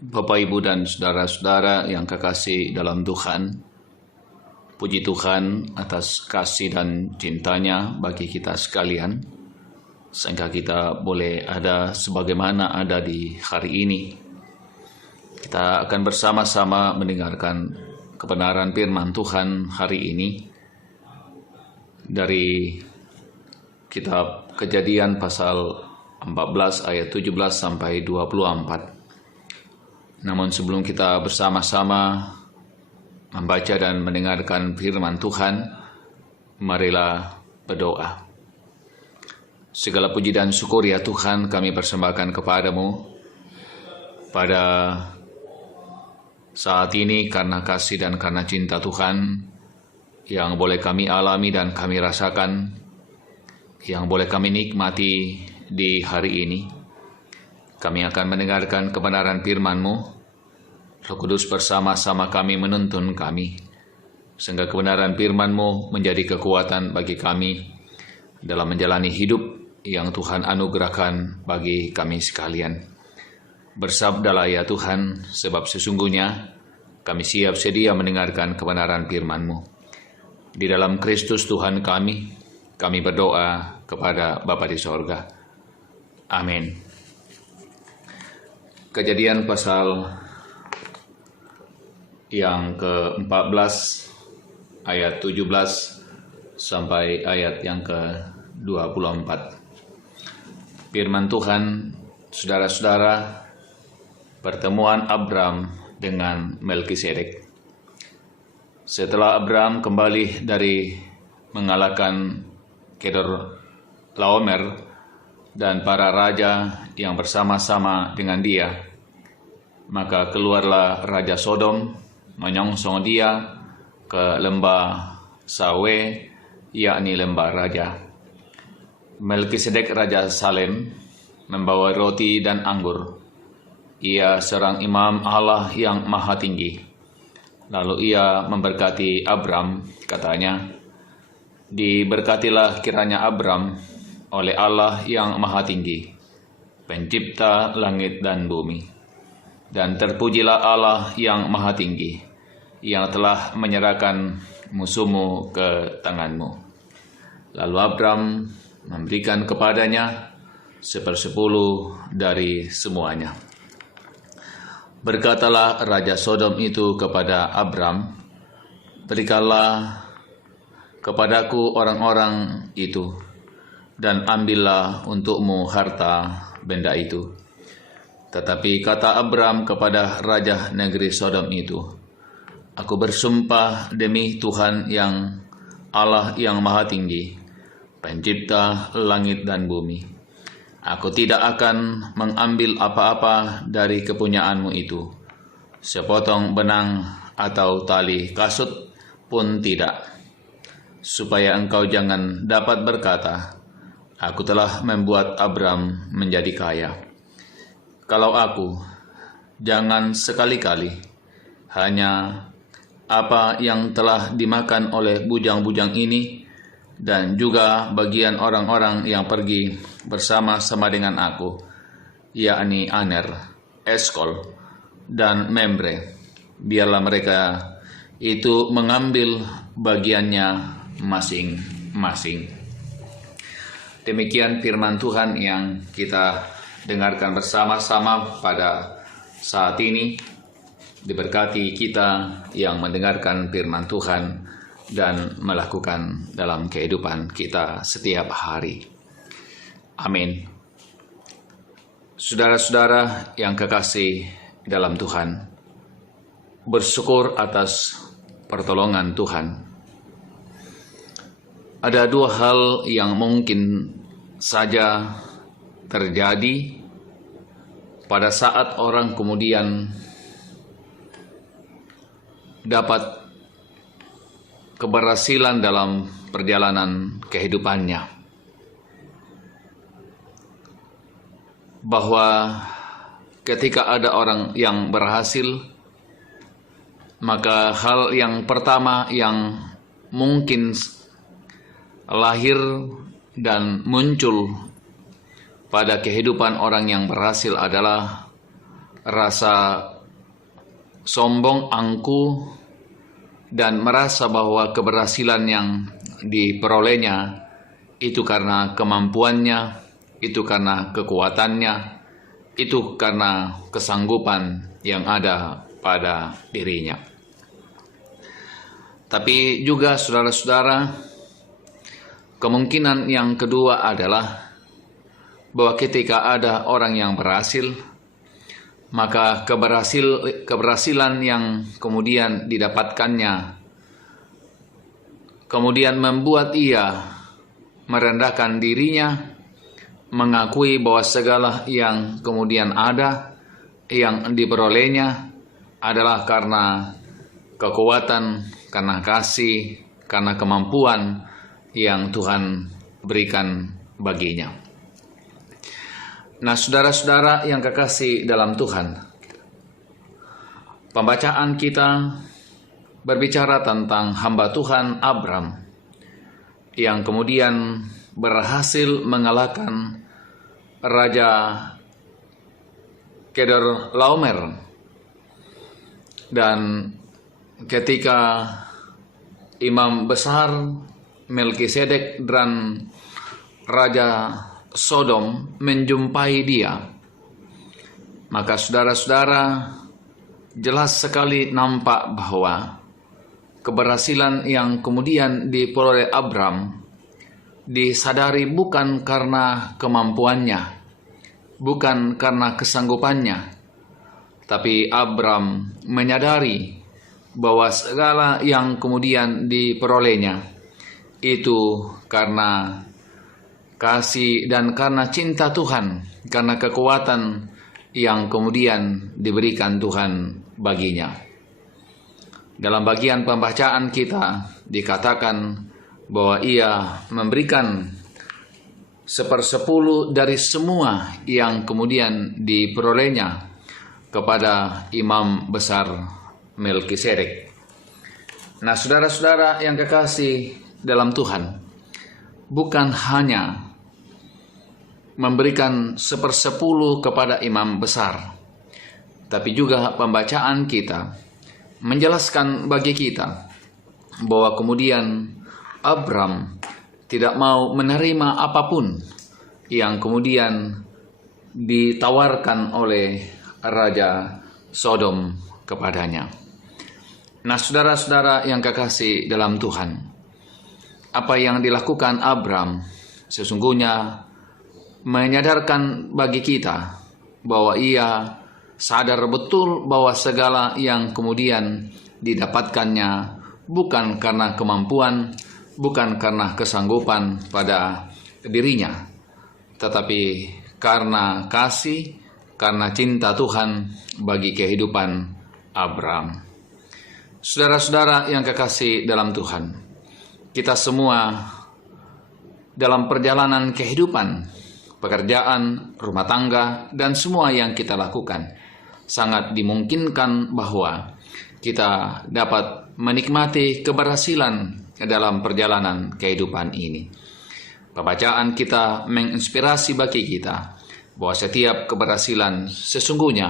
Bapak, Ibu, dan saudara-saudara yang kekasih dalam Tuhan, puji Tuhan atas kasih dan cintanya bagi kita sekalian, sehingga kita boleh ada sebagaimana ada di hari ini. Kita akan bersama-sama mendengarkan kebenaran firman Tuhan hari ini dari kitab Kejadian pasal 14 ayat 17 sampai 24. Namun sebelum kita bersama-sama membaca dan mendengarkan firman Tuhan, marilah berdoa. Segala puji dan syukur ya Tuhan kami persembahkan kepadamu pada saat ini karena kasih dan karena cinta Tuhan yang boleh kami alami dan kami rasakan, yang boleh kami nikmati di hari ini. Kami akan mendengarkan kebenaran firman-Mu. Roh Kudus bersama-sama kami menuntun kami, sehingga kebenaran firman-Mu menjadi kekuatan bagi kami dalam menjalani hidup yang Tuhan anugerahkan bagi kami sekalian. Bersabdalah ya Tuhan, sebab sesungguhnya kami siap sedia mendengarkan kebenaran firman-Mu. Di dalam Kristus Tuhan kami berdoa kepada Bapa di sorga. Amin. Kejadian pasal yang ke-14 ayat 17 sampai ayat yang ke-24. Firman Tuhan, saudara-saudara, pertemuan Abram dengan Melkisedek. Setelah Abram kembali dari mengalahkan Kedorlaomer dan para raja yang bersama-sama dengan dia, maka keluarlah Raja Sodom menyongsong dia ke lembah Sawe, yakni lembah raja. Melkisedek Raja Salem membawa roti dan anggur. Ia seorang imam Allah yang maha tinggi. Lalu ia memberkati Abram, katanya, "Diberkatilah kiranya Abram oleh Allah yang maha tinggi, pencipta langit dan bumi. Dan terpujilah Allah yang maha tinggi, yang telah menyerahkan musuhmu ke tanganmu." Lalu Abram memberikan kepadanya 1/10 dari semuanya. Berkatalah Raja Sodom itu kepada Abram, "Berikanlah kepadaku orang-orang itu, dan ambillah untukmu harta benda itu." Tetapi kata Abram kepada raja negeri Sodom itu, "Aku bersumpah demi Tuhan yang Allah yang maha tinggi, pencipta langit dan bumi, aku tidak akan mengambil apa-apa dari kepunyaanmu itu, sepotong benang atau tali kasut pun tidak, supaya engkau jangan dapat berkata, 'Aku telah membuat Abram menjadi kaya.' Kalau aku, jangan sekali-kali hanya apa yang telah dimakan oleh bujang-bujang ini, dan juga bagian orang-orang yang pergi bersama-sama dengan aku, yakni Aner, Eskol, dan Membre. Biarlah mereka itu mengambil bagiannya masing-masing." Demikian firman Tuhan yang kita dengarkan bersama-sama pada saat ini. Diberkati kita yang mendengarkan firman Tuhan dan melakukan dalam kehidupan kita setiap hari. Amin. Saudara-saudara yang kekasih dalam Tuhan, bersyukur atas pertolongan Tuhan. Ada dua hal yang mungkin saja terjadi pada saat orang kemudian dapat keberhasilan dalam perjalanan kehidupannya. Bahwa ketika ada orang yang berhasil, maka hal yang pertama yang mungkin lahir dan muncul pada kehidupan orang yang berhasil adalah rasa sombong, angkuh, dan merasa bahwa keberhasilan yang diperolehnya itu karena kemampuannya, itu karena kekuatannya, itu karena kesanggupan yang ada pada dirinya. Tapi juga saudara-saudara, kemungkinan yang kedua adalah bahwa ketika ada orang yang berhasil, maka keberhasilan yang kemudian didapatkannya kemudian membuat ia merendahkan dirinya, mengakui bahwa segala yang kemudian ada, yang diperolehnya adalah karena kekuatan, karena kasih, karena kemampuan yang Tuhan berikan baginya. Nah, saudara-saudara yang kekasih dalam Tuhan, pembacaan kita berbicara tentang hamba Tuhan Abram yang kemudian berhasil mengalahkan Raja Kedorlaomer, dan ketika imam besar Melkisedek dan Raja Sodom menjumpai dia, maka saudara-saudara jelas sekali nampak bahwa keberhasilan yang kemudian diperoleh Abram disadari bukan karena kemampuannya, bukan karena kesanggupannya, tapi Abram menyadari bahwa segala yang kemudian diperolehnya itu karena kasih dan karena cinta Tuhan, karena kekuatan yang kemudian diberikan Tuhan baginya. Dalam bagian pembacaan kita dikatakan bahwa ia memberikan 1/10 dari semua yang kemudian diperolehnya kepada imam besar Melkisedek. Nah, saudara-saudara yang kekasih dalam Tuhan, bukan hanya memberikan 1/10 kepada imam besar, tapi juga pembacaan kita menjelaskan bagi kita bahwa kemudian Abram tidak mau menerima apapun yang kemudian ditawarkan oleh Raja Sodom kepadanya. Nah, saudara-saudara yang kekasih dalam Tuhan, apa yang dilakukan Abram sesungguhnya menyadarkan bagi kita bahwa ia sadar betul bahwa segala yang kemudian didapatkannya bukan karena kemampuan, bukan karena kesanggupan pada dirinya, tetapi karena kasih, karena cinta Tuhan bagi kehidupan Abram. Saudara-saudara yang kekasih dalam Tuhan, kita semua dalam perjalanan kehidupan, pekerjaan, rumah tangga, dan semua yang kita lakukan, sangat dimungkinkan bahwa kita dapat menikmati keberhasilan dalam perjalanan kehidupan ini. Pembacaan kita menginspirasi bagi kita bahwa setiap keberhasilan sesungguhnya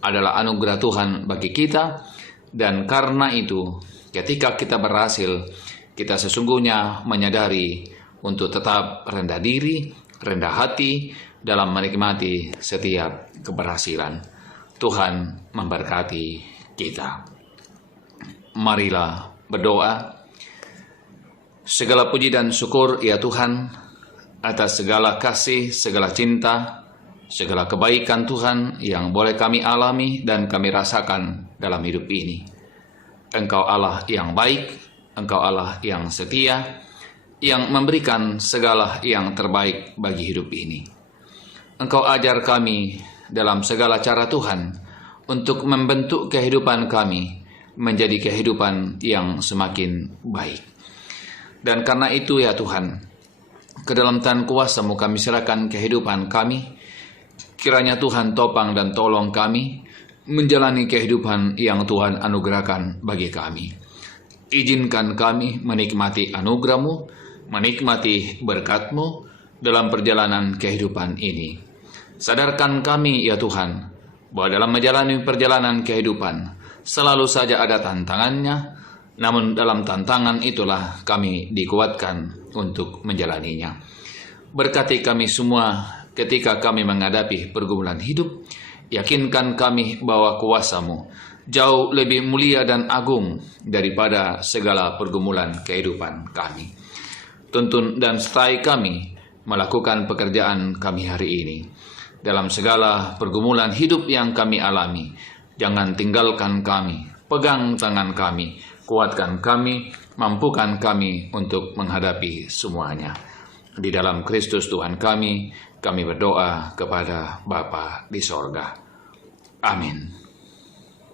adalah anugerah Tuhan bagi kita, dan karena itu ketika kita berhasil, kita sesungguhnya menyadari untuk tetap rendah diri, rendah hati dalam menikmati setiap keberhasilan. Tuhan memberkati kita. Marilah berdoa. Segala puji dan syukur ya Tuhan atas segala kasih, segala cinta, segala kebaikan Tuhan yang boleh kami alami dan kami rasakan dalam hidup ini. Engkau Allah yang baik, Engkau Allah yang setia, yang memberikan segala yang terbaik bagi hidup ini. Engkau ajar kami dalam segala cara Tuhan untuk membentuk kehidupan kami menjadi kehidupan yang semakin baik. Dan karena itu ya Tuhan, ke dalam tangan kuasa-Mu kami serahkan kehidupan kami. Kiranya Tuhan topang dan tolong kami menjalani kehidupan yang Tuhan anugerahkan bagi kami. Izinkan kami menikmati anugerah-Mu, menikmati berkat-Mu dalam perjalanan kehidupan ini. Sadarkan kami ya Tuhan, bahwa dalam menjalani perjalanan kehidupan selalu saja ada tantangannya, namun dalam tantangan itulah kami dikuatkan untuk menjalaninya. Berkati kami semua ketika kami menghadapi pergumulan hidup, yakinkan kami bahwa kuasa-Mu jauh lebih mulia dan agung daripada segala pergumulan kehidupan kami. Tuntun dan sertai kami melakukan pekerjaan kami hari ini. Dalam segala pergumulan hidup yang kami alami, jangan tinggalkan kami, pegang tangan kami, kuatkan kami, mampukan kami untuk menghadapi semuanya. Di dalam Kristus Tuhan kami berdoa kepada Bapa di sorga. Amin.